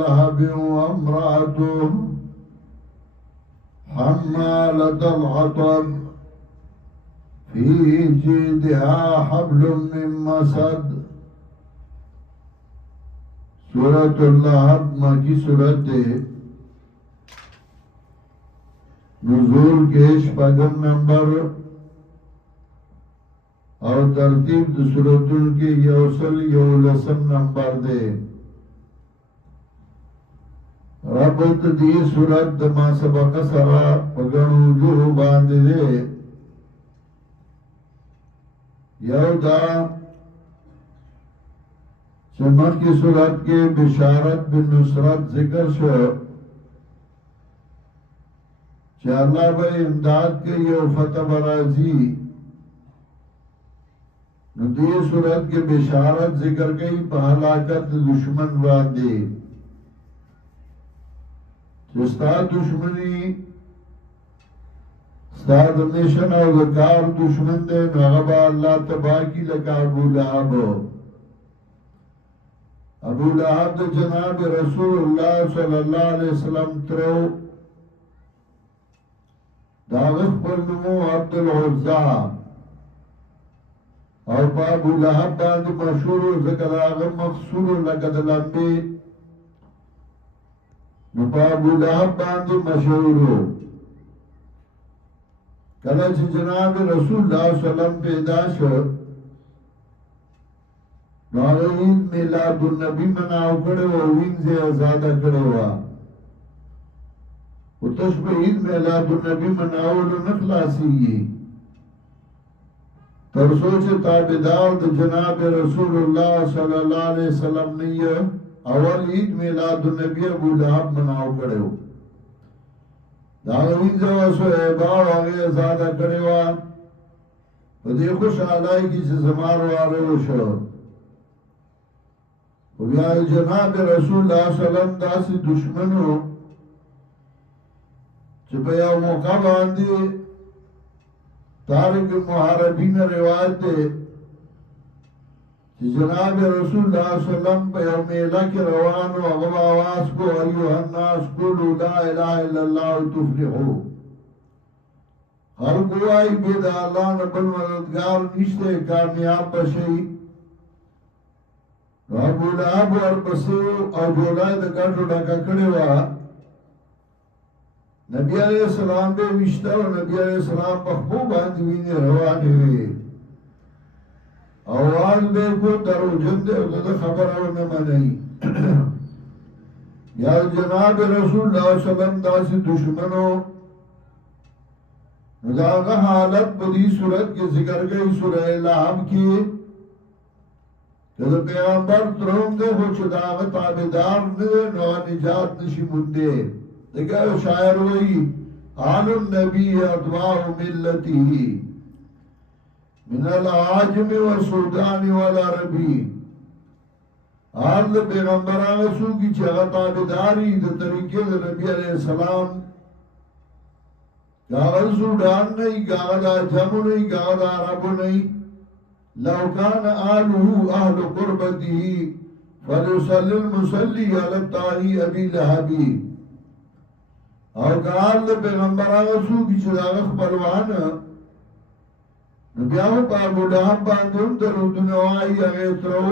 لهب وامرأته حمالة الحطب في جيدها حبل من مسد. سورة اللهب مکی سورت ہے، نزول کے شپږم نمبر اور ترتیب د سورتون کے یوصل یولسم نمبر دے. ربط دی سورت د ما سبق سرا پگنو وجوه باندې دے. یو دا چمک کی صورت کے بشارت بن نصرت ذکر شو کہ اللہ بھائی امداد کے یہ فتح برازی. ندی صورت کے بشارت ذکر گئی پہ ہلاکت دشمن باندے. جستا دشمنی استاد نیشن اور ذکار دشمن دے نغبا اللہ تباہ کی لکا ابو لہب. ابو لہب دا جناب رسول اللہ صلی اللہ علیہ وسلم ترو داغف پر نمو عبدالعزہ اور پا ابو لہب باندی مشہور ذکر آغم مقصور لکد لمبی نپا ابو لہب باندی مشہور کلچ جناب رسول اللہ صلی اللہ علیہ وسلم پیدا شو نوغا عید میلاد النبی مناو کرے و وینزے ازادہ کرے ہوا و تشبہ عید میلاد النبی مناو لنخلاسی گی ترسوچ تابدار دا جناب رسول اللہ صلی اللہ علیہ وسلم نے اول عید میلاد النبی ابو لہب مناو کرے ہو داغا وینزے واسو احبار آگے ازادہ کرے ہوا و دی خوش آلائی کی سے زمار وارے ہو شو و بیا جناب رسول اللہ صلی اللہ علیہ وسلم دا سی دشمنو چپا یا موقع باندی تارک محاربین روایت دے کہ جناب رسول اللہ صلی اللہ علیہ وسلم پہ یوم میلہ کے روانو اغب آواز کو ایوہ الناس قولوا لا الہ الا اللہ تفلحو. ہر گوائی بید اللہ نبل مددگار نشتے کامیاب بشئی. ابو لہب ورپسو او جولائی دا گھٹو ڈاکا کڑے وا نبی علیہ السلام بے وشتا و نبی علیہ السلام پخبو باندی وینی روانی ہوئی آواز بے کو درو جندے و دا خبر او نمانی. یا جناب رسول اللہ صلی اللہ علیہ وسلم دا سی دشمنو نداغا حالت بدی صورت کے ذکر گئی سورہ لہب کی کہ پیغمبر ترون دے ہو چداغ تابدار ندے نو نجات نشی مندے. دیکھا شاعر وہی آل النبی ادواء ملتی من العاجم والسودان والعربی. آل پیغمبر آغسو کی چاگا تابداری دا طریقے دا نبی علیہ السلام کاغذ سودان نہیں کاغذ آجم نہیں کاغذ عرب نہیں. لو كان آله أهل قربته فليصلي المصلي على الطاهي أبي لهبي. اور قال پیغمبر آغسو کی چداغ خبروان نبیاو پا ابو لہب باندھم در دنوائی اغیترو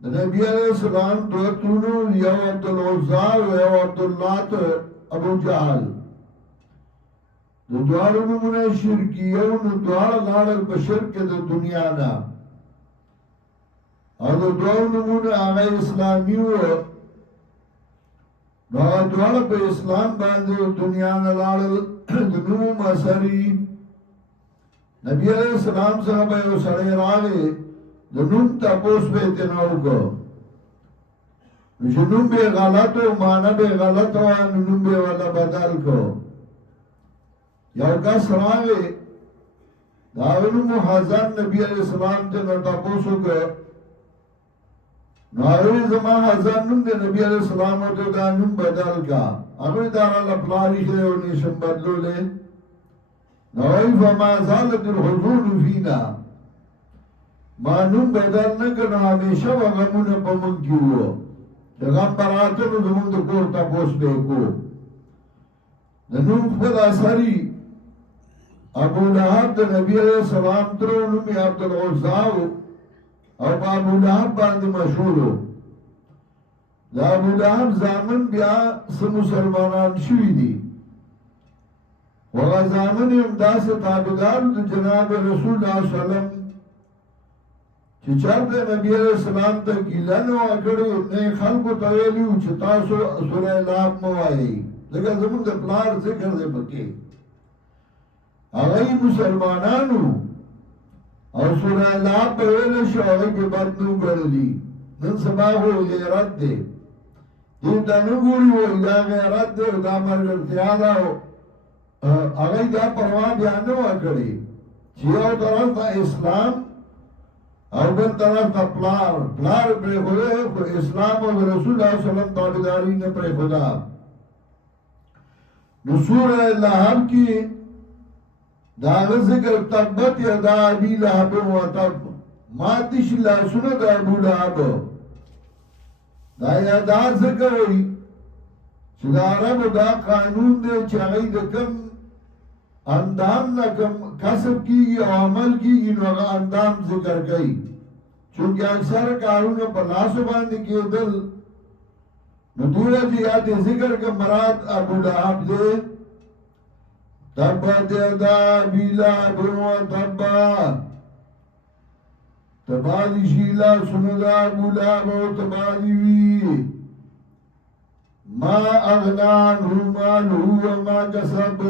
نبی علیہ السلام دوتونو یو عبدالعزا و یو عبداللات ابو جہل دوارو نمونه شرکیو دوار لارل بشرک دا دنیا نا اور دوارو نمونه آغای اسلامیو دوار پہ اسلام باندے دنیا نا لارل دنو مسری. نبی علیہ السلام صحابہ یو سڑے راگے دنوم تا پوس پہ اتناو کو جنوم بے غلط و مانا بے غلط و ننوم بے والا بدل کو. یو کس راگے داولو محضر نبی علیہ السلام تے نتا پوسو کر ناوی زمان حضر نم دے نبی علیہ السلام تے دا نم بدل کا اگر دارا لپلاری شدے و نیشن بدلو لے ناوی فما زالت الحضور فینا ما نم بدل نکر ہمیشہ وغمون پمن کیو پیغمبر آتنو زمون دا کور تا پوس بیکو نوم خود اثری ابو لہب دا نبی علیہ السلام ترو نومی عبدالعزاو او پا ابو لہب باندی مشهورو دا ابو لہب زامن بیا سه مسلمانان شوی دی وغا زامن امدا سے تابدار دا جناب رسول اللہ صلی اللہ علیہ وسلم چی چرد نبی علیہ السلام تا گیلنو اکڑی نئی خلقو تویلیو چی تاسو سورہ لاب موائی لگا زمان دا پلار ذکر دے پکے آغای مسلمانانو او سورہ لاب پویلشو آغای پی بدنو گردی نن سباہو غیرت دے دیتا نگوری وہ دا غیرت دے دا مرگرتیادا آغای دا پروا بیانو اکڑی چی او طرف تا اسلام او بل طرف تا پلار پر خدا اسلام و رسول اللہ صلی اللہ علیہ وسلم تابداری نے پر خدا نصور لہب کی داغ ذکر تبت یدا ابی لہب و تب ماتش اللہ سنت ابو لہب دا یدا ذکر ہوئی چدا رب دا قانون دے چاہی دا کم اندام نہ کم کسب کی گی او عمل کی گی نو اندام ذکر کئی چونکہ اکثر کارون پر لاسو باندی کی دل ندورہ جی یاد ذکر کا مراد ابو لہب دے تبت یدا ابی لہب و تبا تبادی شیلا سندا ابو لہب و تبادی وی ما اغنان ہو مالو و ما کسب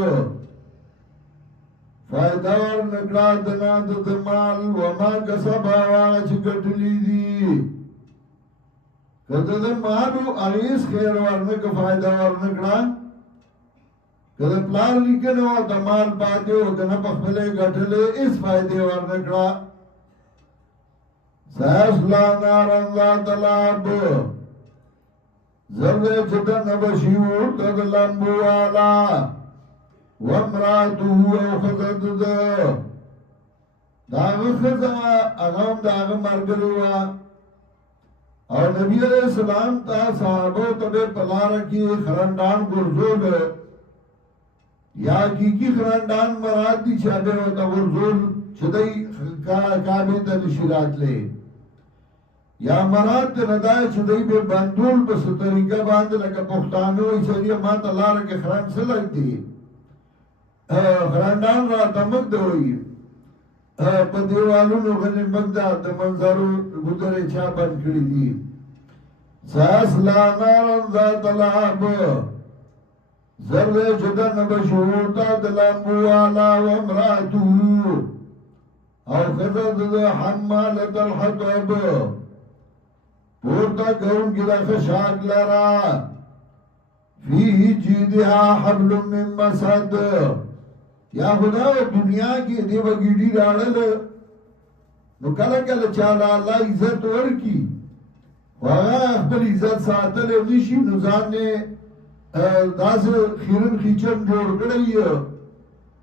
فائدہ ور نکلا دنا دمال وما کسب آوانا چکٹلی دی کتا دمالو اغیس خیر ورنک فائدہ ور نکلا کتا پلار لکنے و دمال پاتے ہو کنا پخملے گٹلے اس فائدے ور نکلا سیسلا نارن ذات لاب زرد چتا نبشیور تد لمبو آلا وامراتو او خزد داغ خزا اغام داغ مرگلوا اور نبی علیہ السلام تا صحابو تبے پلارکی خرندان گرزول یا کی خرندان مراد دی چابے ہوتا گرزول چدئی کابی تا نشیرات لے یا مراد تا ندائی چدئی بے بندول بس طریقہ باند لکا پختانو ایسا ما تلارکی خرند سے لگ دی خراندان را تمک دوئی پا دیوالونو غنی مگدہ دا منظرو گدر چا بند کری دی سیسلا نارن ذات لہب زرد چدن بشورتا دلمبو آلا و امراتو او خزد دا حمالت الحطب پورتا کون کی دا خشاک لرا فیہ جیدها حبل من مسد یا خدا و دنیا کی دیو گیڑی راڑل نو کلا کلا چالا اللہ عزت ورکی واغا اخبر عزت ساتل نشی نظام نے داس خیرن خیچن جوڑ کڑی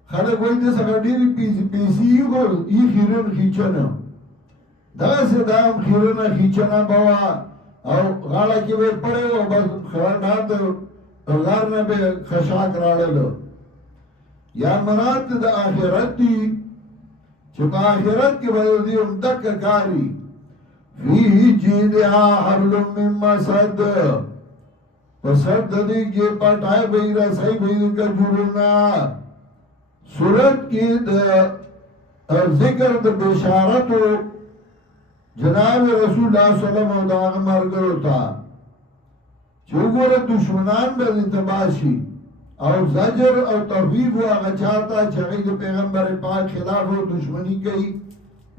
خلق وی دس اگر دیر پیسی گو ای خیرن خیچن داس دام خیرن خیچن بوا او غالا کی بے پڑے ہو بس خرانات غار نے بے خشاک راڑل یا مراد دا آخرت دی چپا آخرت کے بدل دی امدک کاری فیہ جیدہا حبل من مسد وسد دی کے پٹائے بئی رسائی بئی کا جڑنا صورت کی دا ذکر دا بشارتو جناب رسول اللہ صلی اللہ علیہ وسلم دا مرگر ہوتا چوگور دشمنان بے تباشی او زجر او تحویب و آغا چاہتا چاہید پیغمبر پاک خلاف و دشمنی کئی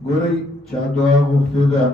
گوری چاہ دعا گفتے دا